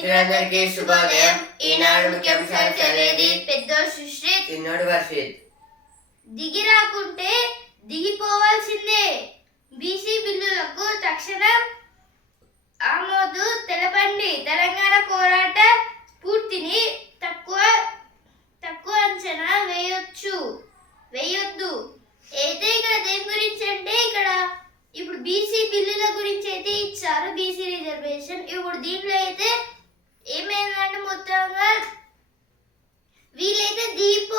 మిత్రులందరికీ శుభోదయం. ఈనాడు ముఖ్యాంశాలు చదివేది పెద్ద సుశ్రిత్. చిన్నోడు వర్షిత్ దిగి రాకుంటే దిగిపోవాల్సిందే. బీసీ బిల్లులకు తక్షణం ఆమోదు తెలపండి. తెలంగాణ పోరాట స్ఫూర్తిని తక్కువ తక్కువ అంచనా వేయొచ్చు. వేయొద్దు. అయితే ఇక్కడ దేని గురించి అంటే ఇక్కడ ఇప్పుడు బీసీ బిల్లుల గురించి అయితే ఇచ్చారు. BC reservation. ఇప్పుడు దీంట్లో అయితే ఏమైందంటే మొత్తంగా? వీళ్ళైతే దీపు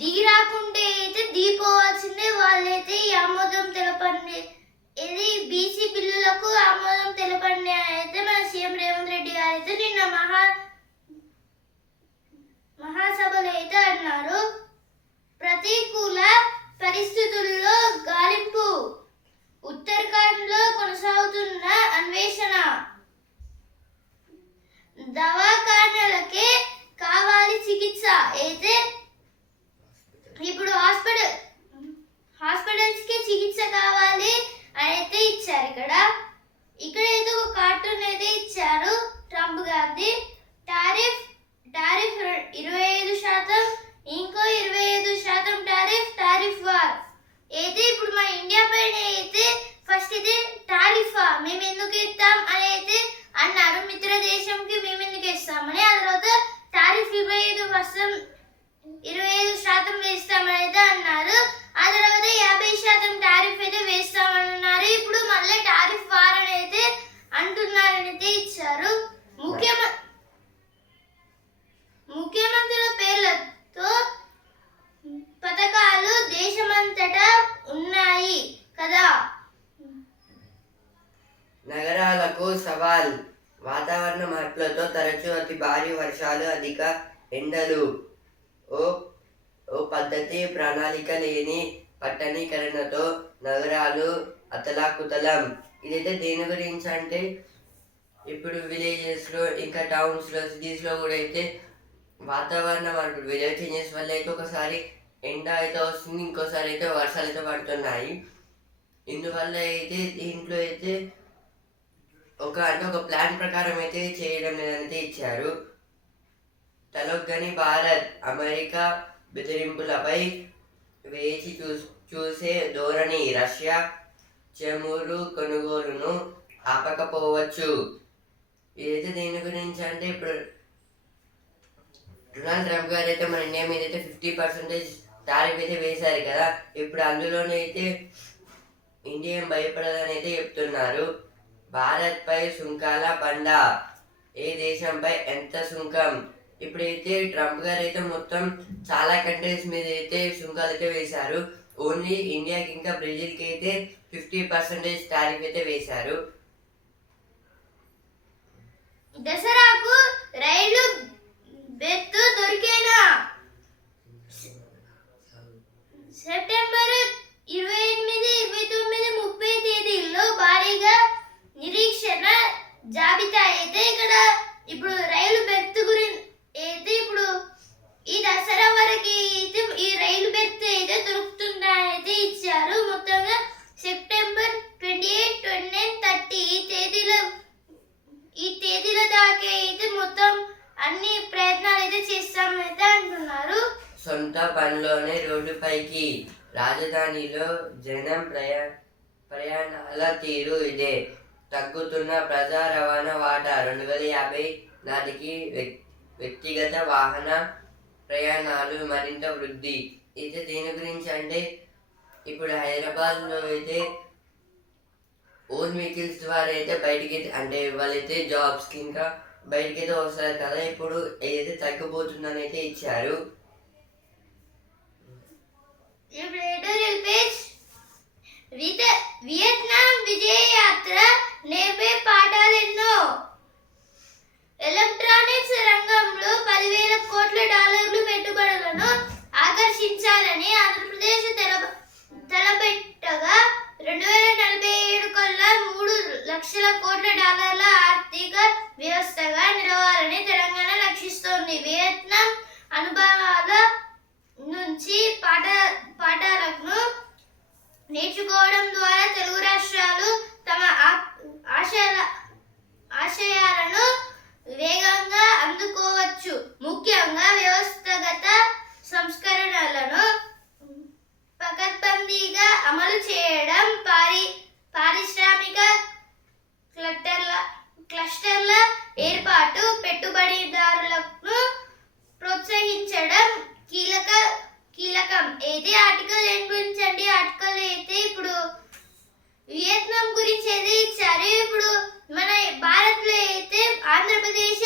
దిగి రాకుంటే అయితే దీపోవాల్సిందే వాళ్ళైతే ఈ ఆమోదం తెలపండి. ఇది బీసీ పిల్లలకు ఆమోదం తెలపండి అయితే మన సీఎం రేవంత్ రెడ్డి గారు అయితే నిన్న మహా మహాసభలో అయితే అన్నారు. ప్రతికూల పరిస్థితుల్లో గాలింపు ఉత్తరాఖండ్లో కొనసాగుతున్న అన్వేషణ. దవాఖానాలకే కావాలి చికిత్స. అయితే ఇప్పుడు హాస్పిటల్ హాస్పిటల్స్కి చికిత్స కావాలి అని అయితే ఇచ్చారు ఇక్కడ. ఇక్కడ అయితే ఒక కార్టూన్ అయితే ఇచ్చారు ట్రంప్ గారిది. టారిఫ్ ఇరవై ఐదు శాతం ఇంకో ఇరవై ఐదు శాతం టారిఫ్ టారిఫ్ వార్ అయితే ఇప్పుడు మన ఇండియా పైన అయితే ఫస్ట్ అయితే టారిఫా మేము ఎందుకు ఇస్తాం అని అయితే అన్నారు మిత్ర దేశంకి మేము ఎందుకు ఇస్తామని ఆ తర్వాత టారిఫ్ ఇరవై ఐదు పర్సెంట్ ఇరవై ఐదు శాతం వేస్తామని అయితే అన్నారు. ఆ తర్వాత యాభై శాతం టారిఫ్ అయితే వేస్తామన్నారు. ఇప్పుడు మళ్ళీ టారిఫ్ వార్ అని అయితే అంటున్నారని అయితే ఇచ్చారు. ముఖ్యమ ముఖ్యమంత్రుల పేర్లతో పథకాలు దేశమంతటా ఉన్నాయి కదా. నగరాలకు సవాల్. వాతావరణ మార్పులతో తరచూ అతి భారీ వర్షాలు అధిక ఎండలు ఓ ఓ పద్ధతి ప్రణాళిక లేని పట్టణీకరణతో నగరాలు అతలాకుతలం. ఇదైతే దేని గురించి అంటే ఇప్పుడు విలేజెస్లో ఇంకా టౌన్స్లో సిటీస్లో కూడా అయితే వాతావరణం అంటే వెదర్ చేంజెస్ వల్ల అయితే ఒకసారి ఎండ అయితే వస్తుంది ఇంకోసారి అయితే వర్షాలు అయితే పడుతున్నాయి. ఇందువల్ల అయితే దీంట్లో అయితే ఒక అంటే ఒక ప్లాన్ ప్రకారం అయితే చేయడం లేదైతే ఇచ్చారు. తలొగ్గని భారత్ అమెరికా బెదిరింపులపై వేచి చూ చూసే ధోరణి రష్యా చమురు కొనుగోలును ఆపకపోవచ్చు. ఇదైతే దీని గురించి అంటే ఇప్పుడు డొనాల్డ్ ట్రంప్ గారు అయితే మన ఇండియా మీద అయితే ఫిఫ్టీ పర్సెంటేజ్ టారిఫ్ అయితే వేశారు కదా ఇప్పుడు అందులోనే అయితే ఇండియా భయపడదని అయితే చెప్తున్నారు. భారత్పై సుంకాల బండ ఏ దేశంపై ఎంత సుంకం? ఇప్పుడైతే ట్రంప్ గారు అయితే మొత్తం చాలా కంట్రీస్ మీద అయితే సుంకాలు అయితే వేశారు. ఓన్లీ ఇండియాకి ఇంకా బ్రెజిల్కి అయితే ఫిఫ్టీ పర్సెంటేజ్ టారిఫ్ అయితే వేశారు దసరాకు రైలు బెత్తు దొరికేనా సెప్టెంబర్ ఇరవై ఎనిమిది ఇరవై తొమ్మిది ముప్పై తేదీల్లో భారీగా నిరీక్షణ జాబితా అయితే ఇక్కడ ఇప్పుడు రైలు బెర్త్ గురించి అయితే ఇప్పుడు ఈ దసరా వరకు అయితే ఈ రైలు బెర్త్ అయితే దొరుకుతుందని అయితే ఇచ్చారు మొత్తంగా September twenty eight twenty nine thirty ఈ తేదీలో ఈ తేదీల దాకా అయితే మొత్తం అన్ని ప్రయత్నాలు అయితే చేస్తామని అయితే అంటున్నారు సొంత పనిలోనే రోడ్డుపైకి రాజధానిలో జనం ప్రయా ప్రయాణాల తీరు ఇదే. తగ్గుతున్న ప్రజా రవాణా వాటా రెండు వేల యాభై నాటికి వ్యక్- వ్యక్తిగత వాహన ప్రయాణాలు మరింత వృద్ధి. అయితే దీని గురించి అంటే ఇప్పుడు హైదరాబాద్లో అయితే ఓన్ వెహికల్స్ ద్వారా అయితే బయటికి అంటే వాళ్ళైతే జాబ్స్కి ఇంకా బయటికి అయితే వస్తారు కదా ఇప్పుడు ఏదైతే తగ్గిపోతుందని అయితే ఇచ్చారు. ఎడిటోరియల్ పేజ్ వియత్నాం విజయ యాత్ర నేర్పే పాఠాలెన్నో ఎలక్ట్రా రంగంలో పదివేల కోట్ల డాలర్లు పెట్టుబడులను ఆకర్షించాలని ఆంధ్రప్రదేశ్ తల తలపెట్టగా రెండు వేల నలభై ఏడు కల్లా మూడు లక్షల కోట్ల డాలర్ల ఆర్థిక వ్యవస్థగా నిలవాలని తెలంగాణ లక్షిస్తోంది వియత్నాం అనుభవాల నుంచి పాఠ పాఠాలను నేర్చుకోవడం ద్వారా తెలుగు రాష్ట్రాలు తమ ఆ- ఆశయాల ఆశయాలను వేగంగా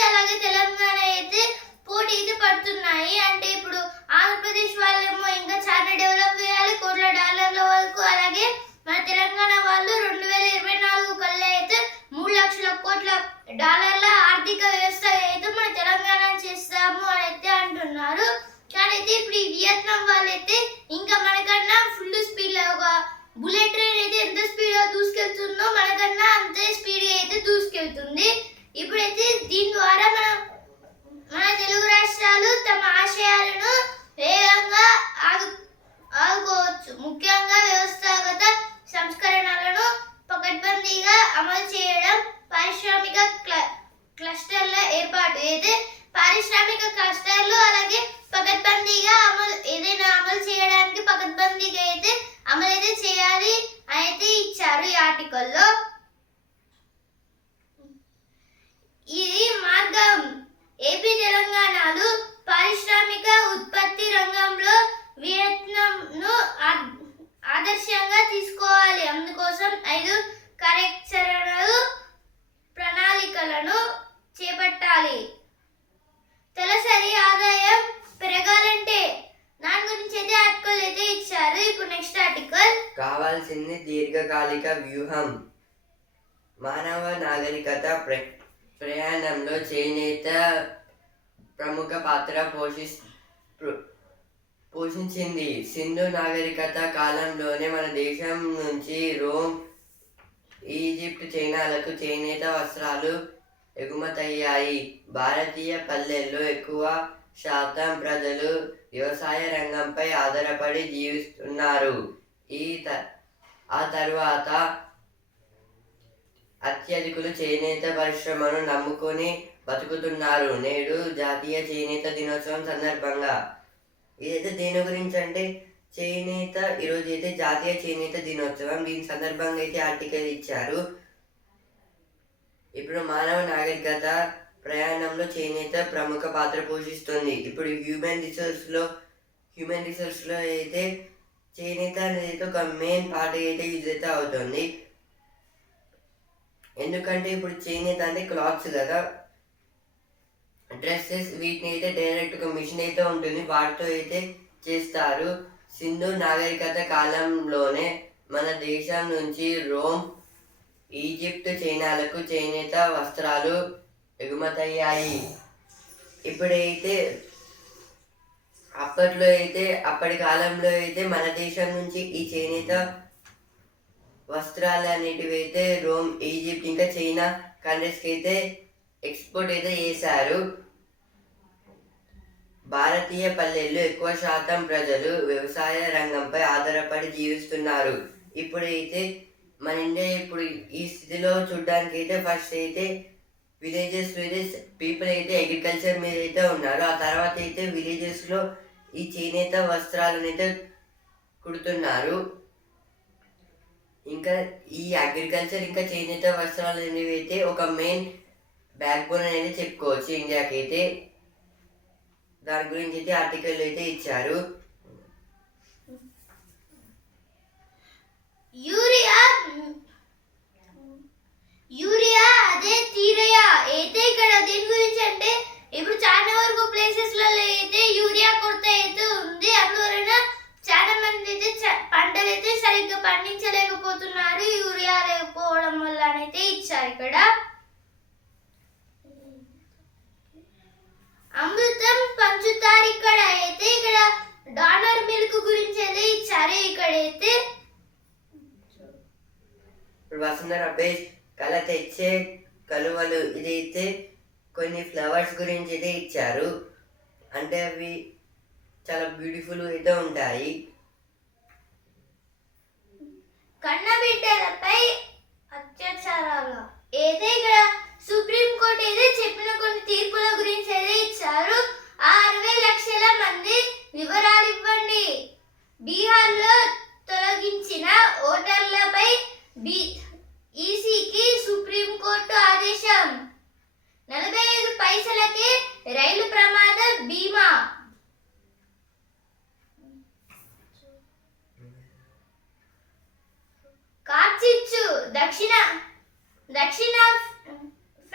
అలాగే తెలంగాణ అయితే పోటీ అయితే పడుతున్నాయి అంటే ఇప్పుడు ఆంధ్రప్రదేశ్ వాళ్ళేమో ఇంకా చాలా డెవలప్ చేయాలి కోట్ల డాలర్ల వరకు అలాగే మన తెలంగాణ వాళ్ళు రెండు వేల ఇరవై నాలుగు కల్లా అయితే మూడు లక్షల కోట్ల డాలర్ల ఆర్థిక వ్యవస్థ అయితే మన తెలంగాణ చేస్తాము అని అయితే అంటున్నారు కానీ అయితే ఇప్పుడు ఈ వియత్నాం వాళ్ళైతే ఇంకా మనకన్నా ఫుల్ స్పీడ్ ఒక బుల్లెట్ ట్రైన్ అయితే ఎంత స్పీడ్గా దూసుకెళ్తుందో మనకన్నా అంతే స్పీడ్గా అయితే దూసుకెళ్తుంది. ఇప్పుడైతే దీని ద్వారా మన మన తెలుగు రాష్ట్రాలు తమ ఆశయాలను వేగంగా ఆగు ఆదుకోవచ్చు ముఖ్యంగా వ్యవస్థాగత సంస్కరణలను పకడ్బందీగా అమలు చేయడం పారిశ్రామిక క్ల- క్లస్టర్ల ఏర్పాటు. అయితే పారిశ్రామిక క్లస్టర్లు అలాగే పకడ్బందీగా అమలు ఏదైనా అమలు చేయడానికి పకడ్బందీగా అయితే అమలు అయితే చేయాలి అయితే ఇచ్చారు ఈ ఆర్టికల్లో ఇది మార్గం ఏపీ తెలంగాణలు పారిశ్రామిక ఉత్పత్తి రంగంలో వియత్నాంను ఆ- ఆదర్శంగా తీసుకోవాలి అందుకోసం ఐదు కార్యాచరణలు ప్రణాళికలను చేపట్టాలి తలసరి ఆదాయం పెరగాలంటే దాని గురించి అయితే ఆర్టికల్ అయితే ఇచ్చారు ఇప్పుడు నెక్స్ట్ ఆర్టికల్ కావాల్సింది దీర్ఘకాలిక వ్యూహం మానవ నాగరికత ప్ర ప్రయాణంలో చేనేత ప్రముఖ పాత్ర పోషించింది. సింధు నాగరికత కాలంలోనే మన దేశం నుంచి రోమ్ ఈజిప్ట్ చైనాలకు చేనేత వస్త్రాలు ఎగుమతయ్యాయి. భారతీయ పల్లెల్లో ఎక్కువ శాతం ప్రజలు వ్యవసాయ రంగంపై ఆధారపడి జీవిస్తున్నారు. ఈ త ఆ తర్వాత అత్యధికులు చేనేత పరిశ్రమను నమ్ముకొని బతుకుతున్నారు నేడు జాతీయ చేనేత దినోత్సవం సందర్భంగా. ఇదైతే దేని గురించి అంటే చేనేత ఈరోజు అయితే జాతీయ చేనేత దినోత్సవం దీని సందర్భంగా అయితే ఆర్టికల్ ఇచ్చారు. ఇప్పుడు మానవ నాగరికత ప్రయాణంలో చేనేత ప్రముఖ పాత్ర పోషిస్తుంది. ఇప్పుడు హ్యూమన్ రిసోర్స్లో హ్యూమన్ రిసోర్స్లో అయితే చేనేత అనేది ఒక మెయిన్ పార్ట్ అయితే యూజ్ అయితే అవుతుంది. ఎందుకంటే ఇప్పుడు చేనేత అంటే క్లాత్స్ కదా. డ్రెస్సెస్ వీటిని అయితే డైరెక్ట్ ఒక మిషన్ అయితే ఉంటుంది. వాటితో అయితే చేస్తారు. సింధు నాగరికత కాలంలోనే మన దేశం నుంచి రోమ్ ఈజిప్ట్ చైనాలకు చేనేత వస్త్రాలు ఎగుమతయ్యాయి. ఇప్పుడైతే అప్పట్లో అయితే అప్పటి కాలంలో అయితే మన దేశం నుంచి ఈ చేనేత వస్త్రాలు అనేటివి అయితే రోమ్ ఈజిప్ట్ ఇంకా చైనా కంట్రీస్కి అయితే ఎక్స్పోర్ట్ అయితే చేశారు. భారతీయ పల్లెల్లో ఎక్కువ శాతం ప్రజలు వ్యవసాయ రంగంపై ఆధారపడి జీవిస్తున్నారు. ఇప్పుడైతే మన ఇండియా ఇప్పుడు ఈ స్థితిలో చూడడానికి అయితే ఫస్ట్ అయితే విలేజెస్ విలేజ్ పీపుల్ అయితే అగ్రికల్చర్ మీద అయితే ఉన్నారు. ఆ తర్వాత అయితే విలేజెస్లో ఈ చేనేత వస్త్రాలను అయితే కుడుతున్నారు. ఇంకా ఈ అగ్రికల్చర్ ఇంకా చేనేత వస్త్రాలు అనేవి అయితే ఒక మెయిన్ బ్యాక్ బోన్ అనేది చెప్పుకోవచ్చు. ఇండియాకి అయితే దాని గురించి అయితే ఆర్టికల్ అయితే ఇచ్చారు. యూరియా యూరియా అదే తీరయా? అయితే ఇక్కడ దీని గురించి అంటే ఇప్పుడు చాలా వరకు ప్లేసెస్లలో అయితే యూరియా కొరత అయితే ఉంది. అందువలన చాలా మంది అయితే చ- పంటలు అయితే సరిగ్గా పండించలేకపోతున్నారు. యూరియా లేకపోవడం వల్ల అయితే ఇచ్చారు ఇక్కడ. అమృతం పంచుతారు ఇక్కడ అయితే ఇక్కడ డాలర్ మిల్క్ గురించి అయితే ఇచ్చారు ఇక్కడైతే వసుంధర బేస్ కళ తెచ్చే కలువలు ఇదైతే కొన్ని ఫ్లవర్స్ గురించి అయితే ఇచ్చారు. అంటే అవి చాలా బ్యూటిఫుల్ అయితే ఉంటాయి. కన్నబిడ్డలపై అత్యాచారాలు. అయితే సుప్రీంకోర్టు సుప్రీం కోర్టు చెప్పిన కొన్ని తీర్పుల గురించి ఏదో ఇచ్చారు. ఆ అరవై లక్షల మంది వివరాలు ఇవ్వండి. బీహార్లో తొలగించిన ఓటర్లపై బీ ఈసీకి సుప్రీం కోర్టు ఆదేశం. నలభై ఐదు పైసలకే రైలు ప్రమాద బీమా. కార్చిచ్చు దక్షిణ దక్షిణ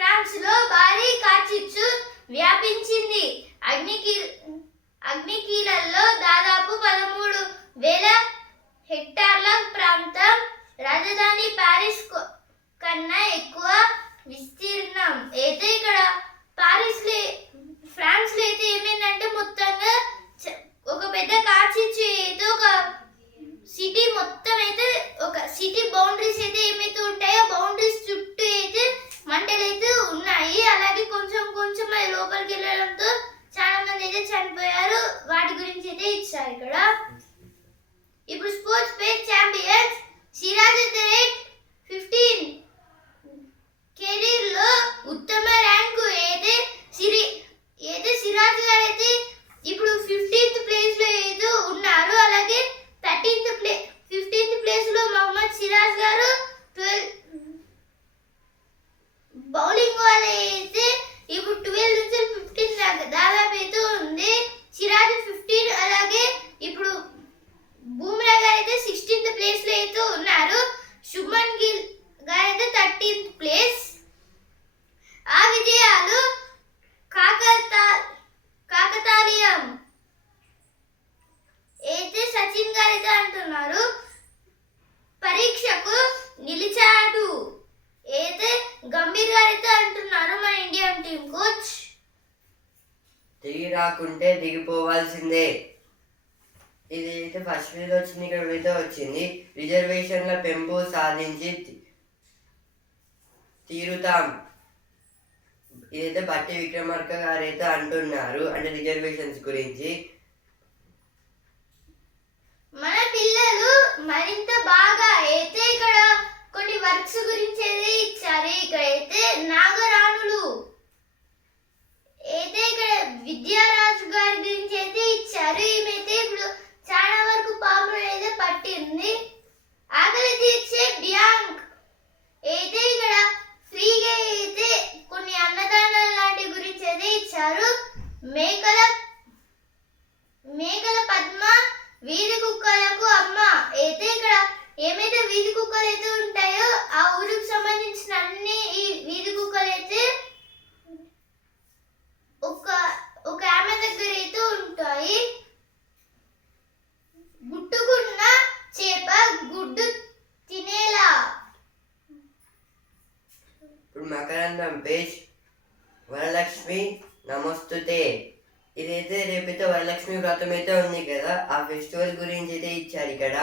ఫ్రాన్స్లో భారీ కాచిచ్చు వ్యాపించింది. అగ్నికి అగ్నికీలలో దాదాపు పదమూడు వేల హెక్టార్ల ప్రాంతం. రాజధాని ప్యారిస్ కన్నా ఎక్కువ విస్తీర్ణం. అయితే ఇక్కడ ప్యారిస్ ఫ్రాన్స్లో అయితే ఏమైందంటే మొత్తంగా ఒక పెద్ద కాచిచ్చు అయితే ఒక సిటీ మొత్తం అయితే ఒక సిటీ బౌండరీస్ అయితే ఏమైతే ఉంటాయో బౌండరీస్ చుట్టూ అలాగే కొంచెం కొంచెం అది లోపలికి వెళ్ళడంతో చాలా మంది అయితే చనిపోయారు. వాటి గురించి అయితే ఇచ్చారు ఇక్కడ. ఇప్పుడు sports page champions Siraj rate fifteen కెరీర్లో ఉత్తమ ర్యాంకు అయితే సిరి అయితే సిరాజ్ గారు అయితే ఇప్పుడు ఫిఫ్టీన్త్ ప్లేస్లో ఏదో ఉన్నారు అలాగే థర్టీన్త్ ప్లే ఫిఫ్టీన్త్ ప్లేస్లో మహమ్మద్ సిరాజ్ గారు ట్వెల్వ్ బౌలింగ్ వాళ్ళ అయితే ఇప్పుడు ట్వెల్వ్ నుంచి ఫిఫ్టీన్ దాకా దాదాపు అయితే ఉంది. సిరాజ్ ఫిఫ్టీన్ అలాగే ఇప్పుడు బూమ్రా గారు అయితే సిక్స్టీన్త్ ప్లేస్లో అయితే ఉన్నారు శుభ్మన్ గిల్ గారు అయితే థర్టీన్త్ ప్లేస్ ఆ విజయాలు కాకతా కాకతాళీయం అయితే సచిన్ గారు అయితే అంటున్నారు పరీక్షకు నిలిచాడు అయితే గంభీర్ గారు అయితే అంటున్నారు మన ఇండియన్ టీం కోచ్ తిరిగి రాకుంటే దిగిపోవాల్సిందే ఇది అయితే ఫస్ట్ మీద వచ్చింది వచ్చింది. రిజర్వేషన్ల పెంపు సాధించి తీరుతాం. ఇదైతే బట్టి విక్రమార్క గారు అయితే అంటున్నారు అంటే రిజర్వేషన్స్ గురించి. మన పిల్లలు మరింత బాగా అయితే ఇక్కడ కొన్ని వర్క్స్ గురించి అయితే ఇచ్చారు. ఇక్కడ అయితే నాగరాణులు. అయితే ఇక్కడ విద్యారాజు గారి గురించి అయితే ఇచ్చారు ఈమెతే ఇప్పుడు చాలా వరకు పాపులర్ అయితే పట్టింది. ఆకలి తీర్చే బ్యాంక్ అయితే ఇక్కడ ఫ్రీగా అయితే కొన్ని అన్నదానాలు లాంటి గురించి అయితే ఇచ్చారు. మేకల మేకల పద్మ వీధి కుక్కలకు అమ్మ అయితే ఇక్కడ ఏమైతే వీధి కుక్కలు అయితే ఉంటాయో ఆ ఊరికి సంబంధించిన అన్ని ఈ వీధి కుక్కలు అయితే ఒక ఒక ఆమె దగ్గర అయితే ఉంటాయి. చేప గుడ్డు తినేలా? ఇప్పుడు మకరందం పేజ్. వరలక్ష్మి నమస్తుతే. ఇదైతే రేపైతే వరలక్ష్మి వ్రతం అయితే ఉంది కదా ఆ ఫెస్టివల్ గురించి అయితే ఇచ్చారు ఇక్కడ.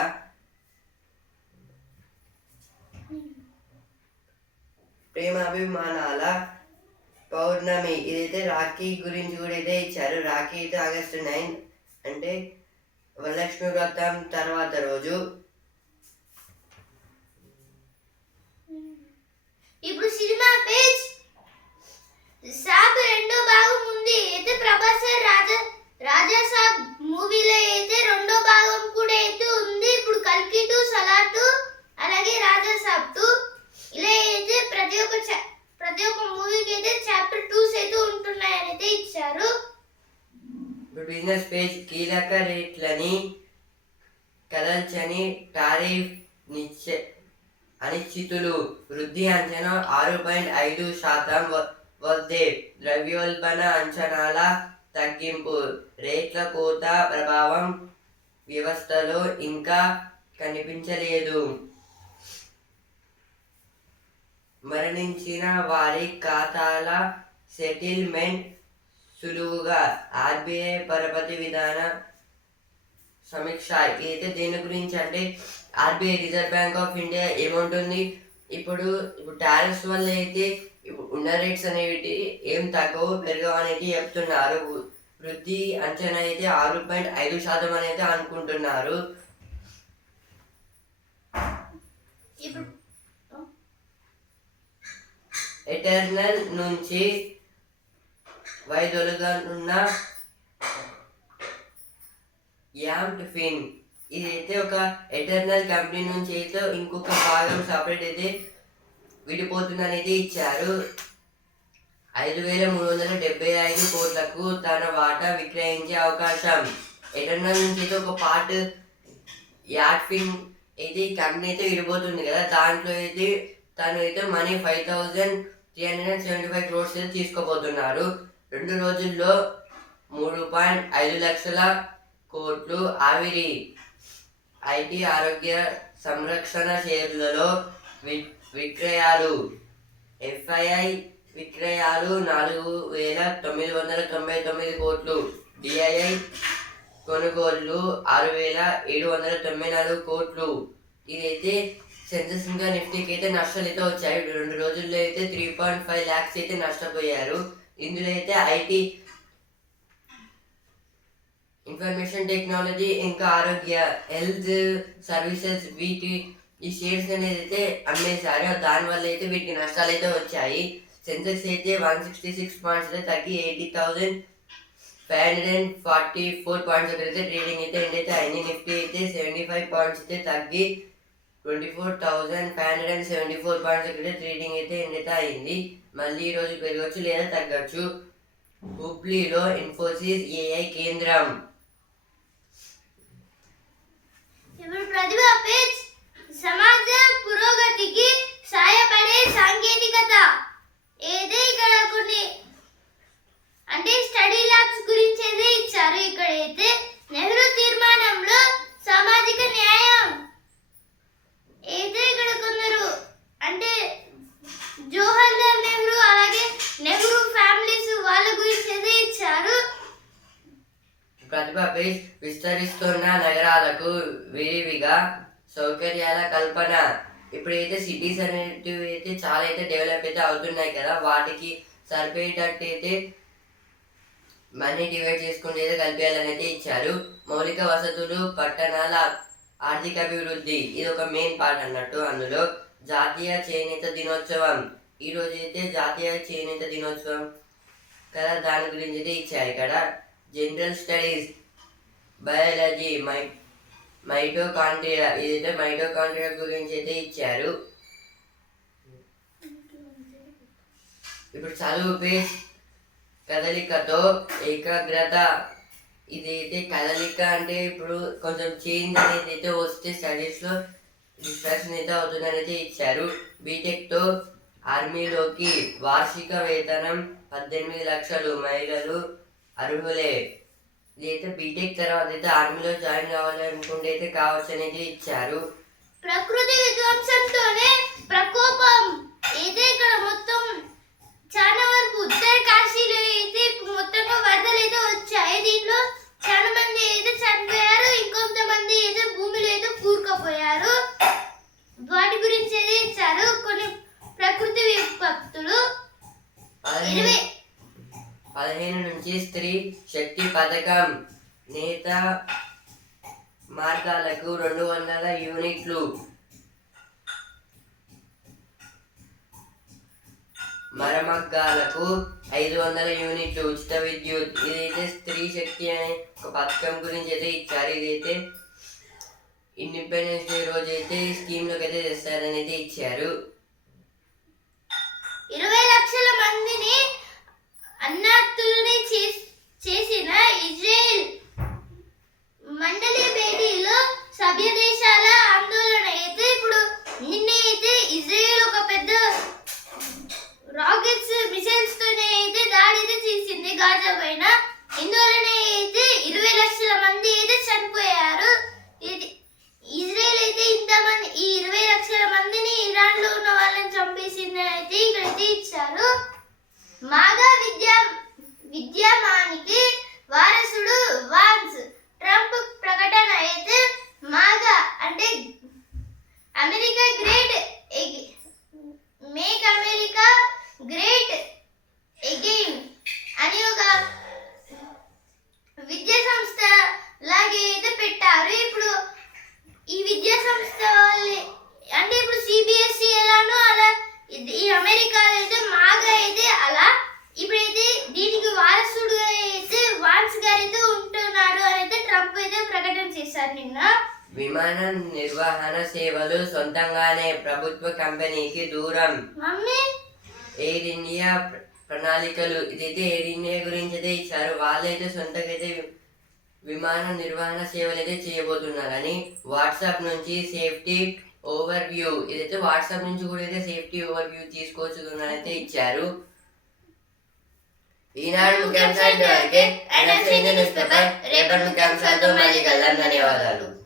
ప్రేమాభిమానాల పౌర్ణమి. ఇదైతే రాఖీ గురించి కూడా అయితే ఇచ్చారు. రాఖీ అయితే ఆగస్టు నైన్. అంటే వరలక్ష్మి వ్రతం తర్వాత రోజు. ఇప్పుడు సినిమా పేజ్. సాబ్ రెండో భాగం ఉంది. అయితే ప్రభాస్ సార్ రాజా రాజా సాబ్ మూవీలో అయితే రెండో భాగం కూడా అయితే ఉంది. ఇప్పుడు కల్కి టూ సలార్ టూ అలాగే రాజా సాబ్ టూ. ఇలా అయితే ప్రతి ఒక్క ప్రతి ఒక్క మూవీకి అయితే చాప్టర్ టూస్ అయితే ఉంటున్నాయని అయితే ఇచ్చారు. ఇప్పుడు బిజినెస్ పేజ్ కీలక రేట్లని కదల్చని టారీఫ్ నిచ్చే అనిశ్చితులు వృద్ధి అంచనా ఆరు పాయింట్ ఐదు శాతం వ- వద్దే. ద్రవ్యోల్బణ అంచనాల తగ్గింపు. రేట్ల కోత ప్రభావం వ్యవస్థలో ఇంకా కనిపించలేదు. మరణించిన వారి ఖాతాల సెటిల్మెంట్ సులువుగా. ఆర్బీఐ పరపతి విధాన సమీక్ష. అయితే దేని గురించి అంటే RBI reserve bank of India ఏముంటుంది ఇప్పుడు ఇప్పుడు టారిఫ్స్ వల్ల అయితే ఇప్పుడు ఉన్న రేట్స్ అనేవి ఏం తగ్గవు పెరగవు అనేది చెప్తున్నారు. వృద్ధి అంచనా అయితే ఆరు పాయింట్ ఐదు శాతం అని అయితే అనుకుంటున్నారు. ఎటర్నల్ నుంచి వైదొలగనున్న యాంట్ ఫిన్ ఇదైతే ఒక ఎటర్నల్ కంపెనీ నుంచి అయితే ఇంకొక భాగం సపరేట్ అయితే విడిపోతుందనేది ఇచ్చారు. ఐదు వేల మూడు వందల డెబ్బై ఐదు కోట్లకు తన వాటా విక్రయించే అవకాశం. ఎటర్నల్ నుంచి అయితే ఒక పార్ట్ యాట్ఫిన్ అయితే ఈ కంపెనీ అయితే విడిపోతుంది కదా. దాంట్లో అయితే తను అయితే money five thousand three hundred and seventy five crores అయితే తీసుకోబోతున్నారు. రెండు రోజుల్లో మూడు పాయింట్ ఐదు లక్షల కోట్లు ఆవిరి ఐటీ ఆరోగ్య సంరక్షణ షేర్లలో వి విక్రయాలు. ఎఫ్ఐఐ విక్రయాలు నాలుగు వేల తొమ్మిది వందల తొంభై తొమ్మిది కోట్లు. డిఐఐ కొనుగోళ్ళు ఆరు వేల ఏడు వందల తొంభై నాలుగు కోట్లు. ఇదైతే సెన్సెస్ ఇంకా నిఫ్టీకి అయితే నష్టాలు అయితే వచ్చాయి. రెండు రోజుల్లో అయితే త్రీ పాయింట్ ఫైవ్ ల్యాక్స్ అయితే నష్టపోయారు. ఇందులో అయితే ఐటీ ఇన్ఫర్మేషన్ టెక్నాలజీ ఇంకా ఆరోగ్య హెల్త్ సర్వీసెస్ వీటి ఈ షేర్స్ అనేది అయితే అమ్మేశారు. దానివల్ల అయితే వీటికి నష్టాలు అయితే వచ్చాయి. సెన్సెక్స్ అయితే వన్ సిక్స్టీ సిక్స్ పాయింట్స్ అయితే తగ్గి eighty thousand five hundred and forty four points దగ్గర అయితే ట్రేడింగ్ అయితే ఎండ్ అయితే అయింది. నిఫ్టీ అయితే సెవెంటీ ఫైవ్ పాయింట్స్ అయితే తగ్గి twenty four thousand five hundred and seventy four points దగ్గర ట్రేడింగ్ అయితే ఎండ్ అయితే అయింది. మళ్ళీ ఈరోజు పెరగచ్చు లేదా తగ్గచ్చు. హుబ్లీలో ఇన్ఫోసిస్ ఏఐ కేంద్రం. ఇప్పుడు ప్రతిభ పేజ్ సమాజ పురోగతికి సాయపడే సాంకేతికత. ఏదే ఇక్కడ కొన్ని అంటే స్టడీ ల్యాబ్స్ గురించి అయితే ఇచ్చారు ఇక్కడైతే నెహ్రూ తీర్మానంలో సామాజిక న్యాయం అయితే ఇక్కడ కొందరు అంటే జవహర్లాల్ నెహ్రూ అలాగే నెహ్రూ ఫ్యామిలీస్ వాళ్ళ గురించి అయితే ఇచ్చారు ప్రతిభ పేజ్ విస్తరిస్తున్న నగరాలకు విరివిగా సౌకర్యాల కల్పన. ఇప్పుడైతే సిటీస్ అనేటివి అయితే చాలా అయితే డెవలప్ అయితే అవుతున్నాయి కదా. వాటికి సరిపోయేటట్టు అయితే మనీ డివైడ్ చేసుకుంటే అయితే కల్పించాలని అయితే ఇచ్చారు. మౌలిక వసతులు పట్టణాల ఆర్థిక అభివృద్ధి ఇది ఒక మెయిన్ పార్ట్ అన్నట్టు అందులో. జాతీయ చేనేత దినోత్సవం. ఈరోజు అయితే జాతీయ చేనేత దినోత్సవం కదా. దాని గురించి అయితే ఇచ్చారు ఇక్కడ. జనరల్ స్టడీస్ బయాలజీ మై మైటోకాండ్రియా ఇదైతే మైటోకాండ్రియా గురించి అయితే ఇచ్చారు. ఇప్పుడు చదువు పేజ్ కదలికతో ఏకాగ్రత ఇదైతే కదలిక అంటే ఇప్పుడు కొంచెం చేంజ్ అనేది అయితే వస్తే స్టడీస్లో డిస్ట్రాక్షన్ అయితే అవుతుందని అయితే ఇచ్చారు. బీటెక్తో ఆర్మీలోకి వార్షిక వేతనం పద్దెనిమిది లక్షలు మహిళలు అర్హులే. ఇదైతే బీటెక్ తర్వాత అయితే ఆర్మీలో జాయిన్ కావాలనుకుంటే అయితే కావచ్చు అనేది ఇచ్చారు. ప్రకృతి విధ్వంసంతోనే ప్రకోపం. అయితే ఇక్కడ మొత్తం చాలా వరకు ఉత్తర కాశీలో అయితే మొత్తంగా వరదలు అయితే వచ్చాయి. దీంట్లో చాలా మంది అయితే చనిపోయారు. ఇంకొంతమంది అయితే భూమిలో అయితే కూరుకుపోయారు. వాటి గురించి అయితే ఇచ్చారు. కొన్ని ప్రకృతి విపత్తులు. ఇరవై పదిహేను నుంచి స్త్రీ శక్తి పథకం నేత మార్గాలకు రెండు వందల యూనిట్లు. మరమగ్గాలకు ఐదు వందల యూనిట్లు. ఉచిత విద్యుత్. ఇదైతే స్త్రీ శక్తి అనే ఒక పథకం గురించి అయితే ఇచ్చారు. ఇదైతే ఇండిపెండెన్స్ డే రోజు అయితే స్కీమ్లోకి అయితే తెస్తారని అయితే ఇచ్చారు ఇరవై లక్షల మందిని అన్నార్థుల్ని చేస్- చేసిన ఇజ్రాయిల్ మండలి భేటీలో సభ్య దేశాల ఆందోళన అయితే ఇప్పుడు నిన్న అయితే ఇజ్రాయిల్ ఒక పెద్ద రాకెట్స్ మిసైల్స్ తోనే అయితే దాడి అయితే చేసింది. గాజా పైన ఇందులోనే అయితే ఇరవై లక్షల మంది అయితే చనిపోయారు ఇది ఇజ్రాయెల్ అయితే ఇంతమంది ఈ ఇరవై లక్షల మందిని ఇరాన్లో ఉన్న వాళ్ళని చంపేసిందని అయితే ఇక్కడైతే ఇచ్చారు మాగా విద్యా విద్యమానికి వారసుడు వాన్స్ ట్రంప్ ప్రకటన అయితే మాగా అంటే America great make America great again అని ఒక విద్యా సంస్థ లాగే అయితే పెట్టారు ఇప్పుడు ఈ విద్యా సంస్థ వాళ్ళే అంటే ఇప్పుడు సిబిఎస్ఈ ఎలానో అలా ఇది- ఈ అమెరికాలో అయితే మాగా అయితే అలా ఇప్పుడైతే దీనికి వారసుడు అయితే వాన్స్ గారు అయితే ఉంటున్నారు అని అయితే ట్రంప్ అయితే ప్రకటన చేశారు నిన్న విమాన నిర్వహణ సేవలు సొంతంగానే ప్రభుత్వ కంపెనీకి దూరం. మమ్మీ! ఎయిర్ ఇండియా ప్ర- ప్రణాళికలు. ఇదైతే ఎయిర్ ఇండియా గురించి అయితే ఇచ్చారు. వాళ్ళైతే అయితే వి- విమాన నిర్వహణ సేవలు అయితే చేయబోతున్నారని వాట్సాప్ నుంచి సేఫ్టీ ఓవర్ వ్యూ ఇదైతే వాట్సాప్ నుంచి కూడా అయితే సేఫ్టీ ఓవర్ వ్యూ తీసుకోవచ్చు అయితే ఇచ్చారు. ఈనాడు ముఖ్యాంశాలు వరకే న్యూస్ పేపర్ రేపటి ముఖ్యాంశాలతో మళ్ళీ కలదాం ధన్యవాదాలు.